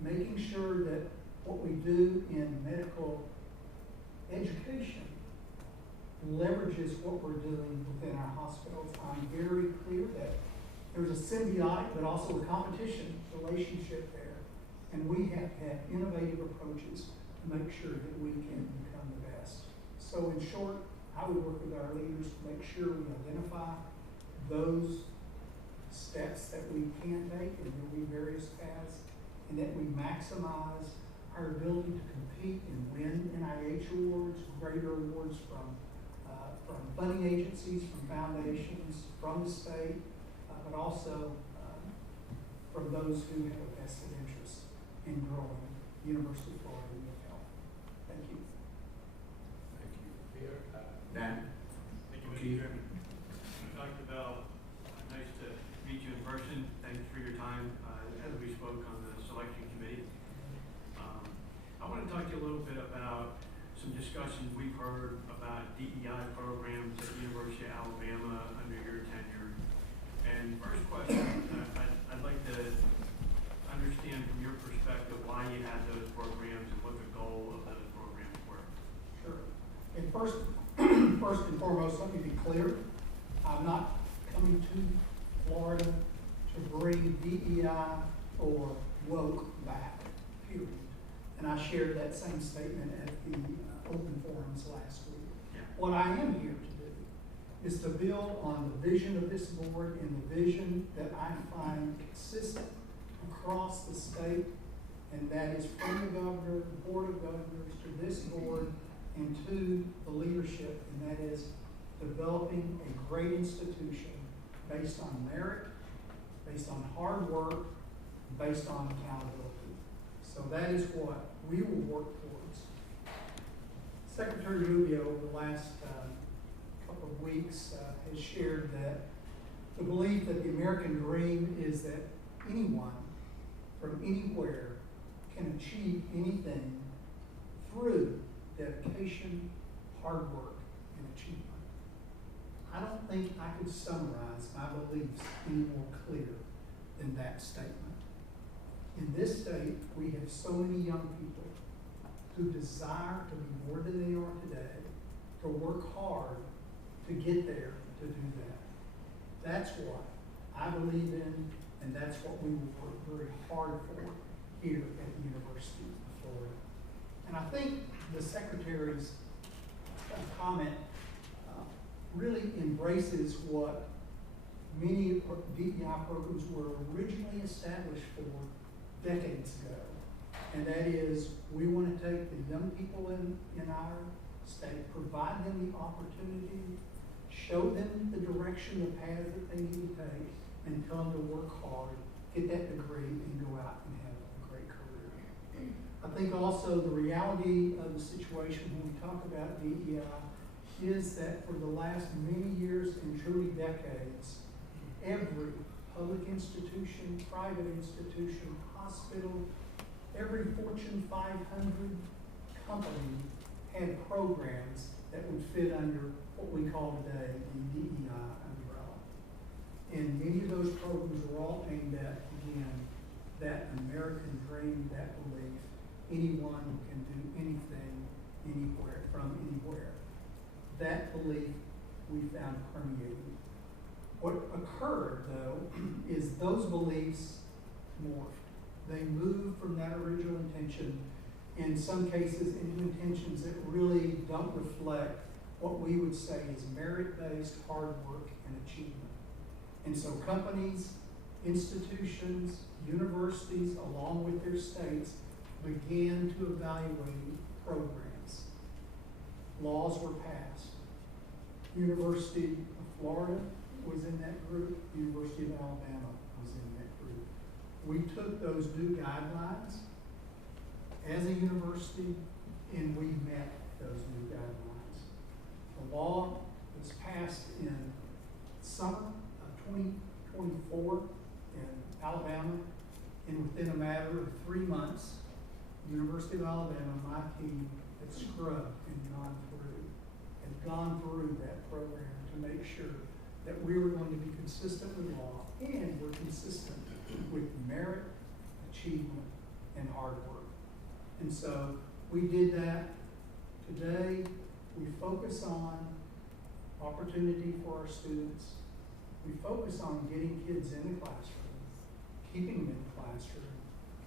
making sure that what we do in medical education leverages what we're doing within our hospitals. I'm very clear that there's a symbiotic but also a competition relationship there. And we have had innovative approaches to make sure that we can become the best. So in short, I would work with our leaders to make sure we identify those steps that we can take, and there'll be various paths, and that we maximize our ability to compete and win NIH awards, greater awards from funding agencies, from foundations, from the state, but also from those who have a vested interest in growing University of Florida UF Health. Thank you. Thank you, Peter. Dan? Thank you, Mr. Chairman. Dr. Bell, nice to meet you in person. Thanks for your time as we spoke on the selection committee. I want to talk to you a little bit about some discussions we've heard about DEI programs at the University of Alabama under your tenure. And first question, I'd like to understand from your perspective why you had those programs and what the goal of those programs were. Sure. And first and foremost, let me be clear. I'm not coming to Florida to bring DEI or woke back, period. And I shared that same statement at the open forums last week. Yeah. What I am here to do is to build on the vision of this board and the vision that I find consistent across the state, and that is from the governor, the board of governors, to this board, and to the leadership, and that is developing a great institution based on merit, based on hard work, based on accountability. So that is what we will work towards. Secretary Rubio, over the last couple of weeks, has shared that the belief that the American dream is that anyone from anywhere can achieve anything through dedication, hard work, and achievement. I don't think I could summarize my beliefs any more clear than that statement. In this state, we have so many young people who desire to be more than they are today, to work hard to get there, to do that. That's what I believe in, and that's what we will work very hard for here at the University of Florida. And I think the Secretary's comment really embraces what many DEI programs were originally established for decades ago. And that is, we want to take the young people in our state, provide them the opportunity, show them the direction, the path that they need to take, and tell them to work hard, get that degree, and go out and have a great career. I think also the reality of the situation when we talk about DEI is that for the last many years and truly decades, every public institution, private institution, hospital, every Fortune 500 company had programs that would fit under what we call today the DEI umbrella. And many of those programs were all aimed at, again, that American dream, that belief, anyone can do anything, anywhere, from anywhere. That belief we found permeating. What occurred, though, is those beliefs morphed. They moved from that original intention, in some cases, into intentions that really don't reflect what we would say is merit-based hard work and achievement. And so companies, institutions, universities, along with their states, began to evaluate programs. Laws were passed. University of Florida was in that group. University of Alabama was in that group. We took those new guidelines as a university, and we met those new guidelines. The law was passed in summer of 2024 in Alabama, and within a matter of 3 months, University of Alabama, my team, had scrubbed and gone through that program to make sure that we were going to be consistent with law and we're consistent with merit, achievement, and hard work. And so we did that. Today, we focus on opportunity for our students. We focus on getting kids in the classroom, keeping them in the classroom,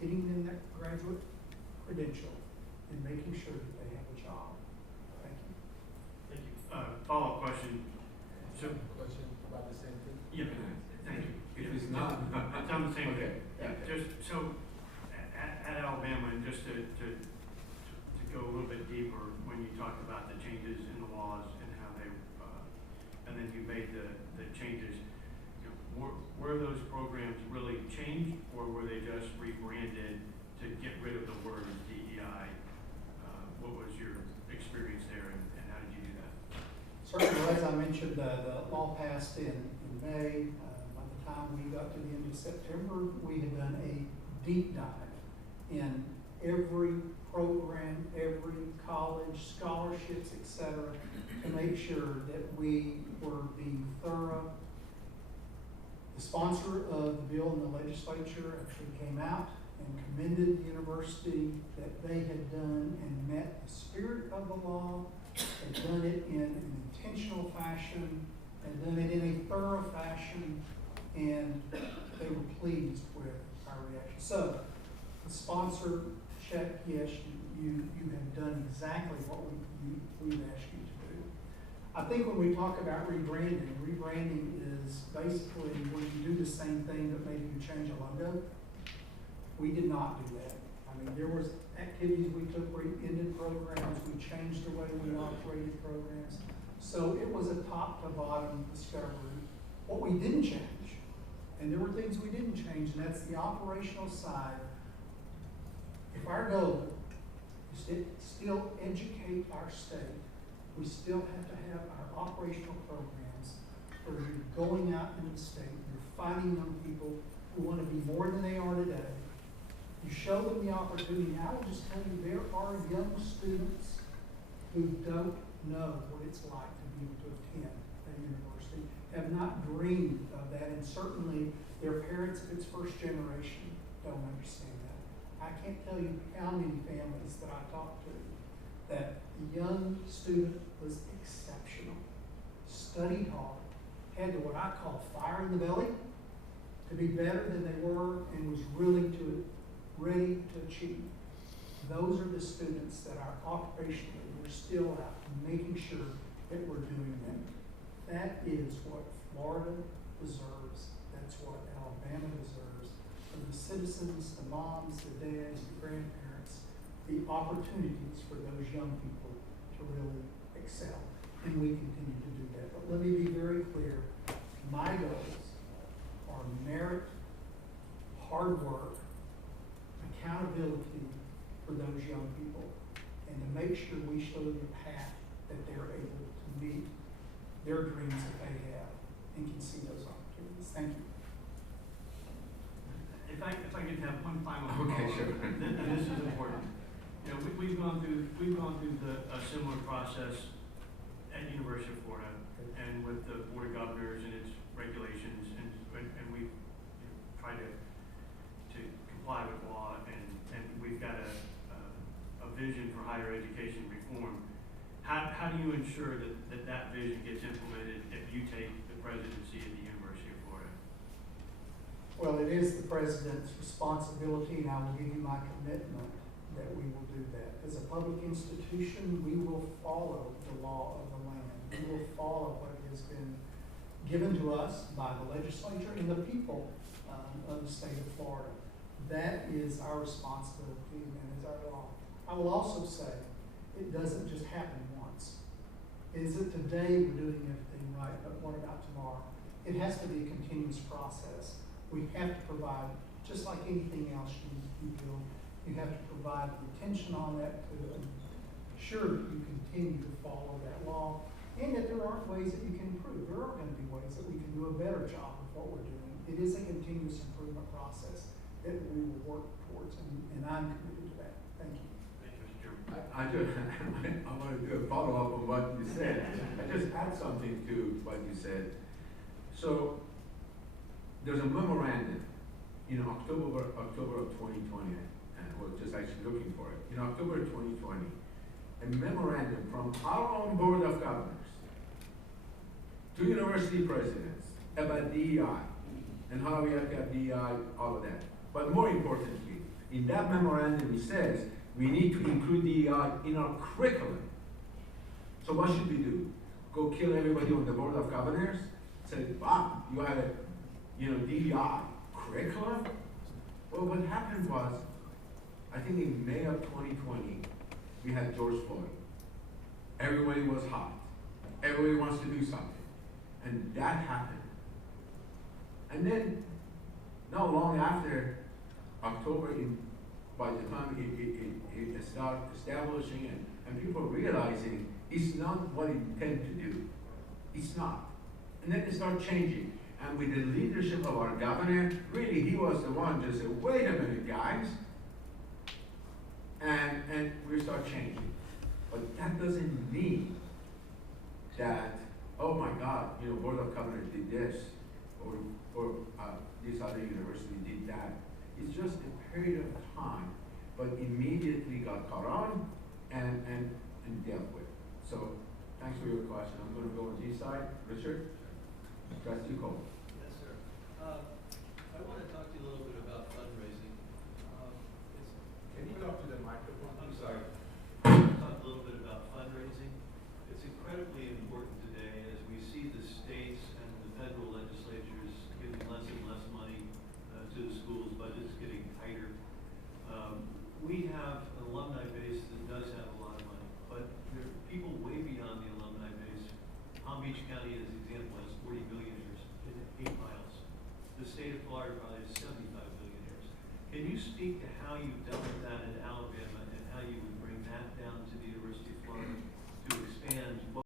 getting them that graduate credential, and making sure that they have a job. Thank you. Thank you. Follow-up question. So, Question about the same thing? yeah, thank you. If it's not. It's on the same Okay. thing. Yeah, just, so, at Alabama, and just to go a little bit deeper, when you talk about the changes in the laws and how they, and then you made the changes, you know, were those programs really changed, or were they just rebranded to get rid of the word DEI? What was your experience there, and how did you do that? Certainly, as I mentioned, the law passed in May. By the time we got to the end of September, we had done a deep dive in every program, every college, scholarships, etc., to make sure that we were being thorough. The sponsor of the bill in the legislature actually came out and commended the university that they had done and met the spirit of the law, had done it in an intentional fashion, and done it in a thorough fashion, and they were pleased with our reaction. So, the sponsor check, yes, you have done exactly what we've asked you to do. I think when we talk about rebranding is basically when you do the same thing but maybe you change a logo. We did not do that. I mean, there was activities we took where we ended programs, we changed the way we operated programs. So it was a top to bottom discovery. What we didn't change, and there were things we didn't change, and that's the operational side. If our goal is to still educate our state, we still have to have our operational programs where you're going out in the state, you're finding young people who want to be more than they are today. You show them the opportunity. I will just tell you, there are young students who don't know what it's like to be able to attend a university, have not dreamed of that, and certainly their parents, if it's first generation, don't understand that. I can't tell you how many families that I talked to that the young student was exceptional, studied hard, had what I call fire in the belly to be better than they were, and was ready to achieve. Those are the students that are operationally, we're still out making sure that we're doing that. That is what Florida deserves. That's what Alabama deserves. From the citizens, the moms, the dads, the grandparents, the opportunities for those young people to really excel. And we continue to do that. But let me be very clear. My goals are merit, hard work, accountability for those young people, and to make sure we show them the path that they're able to meet their dreams that they have and can see those opportunities. Thank you. If I could have one final Okay, follow-up, sure. and this is important. You know, we've gone through a similar process at University of Florida, and with the Board of Governors and its regulations, and we've tried to comply with law, and we've got a vision for higher education reform. How do you ensure that vision gets implemented if you take the presidency of the University of Florida? Well, it is the president's responsibility, and I will give you my commitment that we will do that. As a public institution, we will follow the law of the land. We will follow what has been given to us by the legislature and the people of the state of Florida. That is our responsibility, and that is our law. I will also say, it doesn't just happen once. Is it today we're doing everything right, but what about tomorrow? It has to be a continuous process. We have to provide, just like anything else you build, you have to provide the attention on that to ensure that you continue to follow that law, and that there aren't ways that you can improve. There are going to be ways that we can do a better job of what we're doing. It is a continuous improvement process that we will work towards, and I'm committed to that. Thank you. Thank you, Mr. Chairman. I want to do a follow-up on what you said. I just add something to what you said. So, there's a memorandum in October of 2020 was actually looking for it, in October 2020, a memorandum from our own Board of Governors to university presidents about DEI and how we have to have DEI, all of that. But more importantly, in that memorandum it says we need to include DEI in our curriculum. So what should we do? Go kill everybody on the Board of Governors? Say, wow, you have a DEI curriculum? Well, what happened was, I think in May of 2020, we had George Floyd. Everybody was hot. Everybody wants to do something. And that happened. And then, not long after October, by the time it started establishing and people realizing it's not what it intended to do. It's not. And then it started changing. And with the leadership of our governor, really he was the one just said, wait a minute, guys. And we start changing. But that doesn't mean that, oh my God, Board of Governors did this, or this other university did that. It's just a period of time, but immediately got caught on and dealt with. So thanks for your question. I'm going to go on this side. Richard? Trustee Cole. Yes, sir. I want to talk to you a little bit about fundraising. Can you talk to the microphone? I'm sorry. I want to talk a little bit about fundraising. It's incredibly important today as we see the states and the federal legislatures giving less and less money to the schools, budgets getting tighter. We have an alumni base that does have a lot of money, but there are people way beyond the alumni base. Palm Beach County, as an example, has 40 millionaires in 8 miles. The state of Florida probably has 75 millionaires. Can you speak to how you've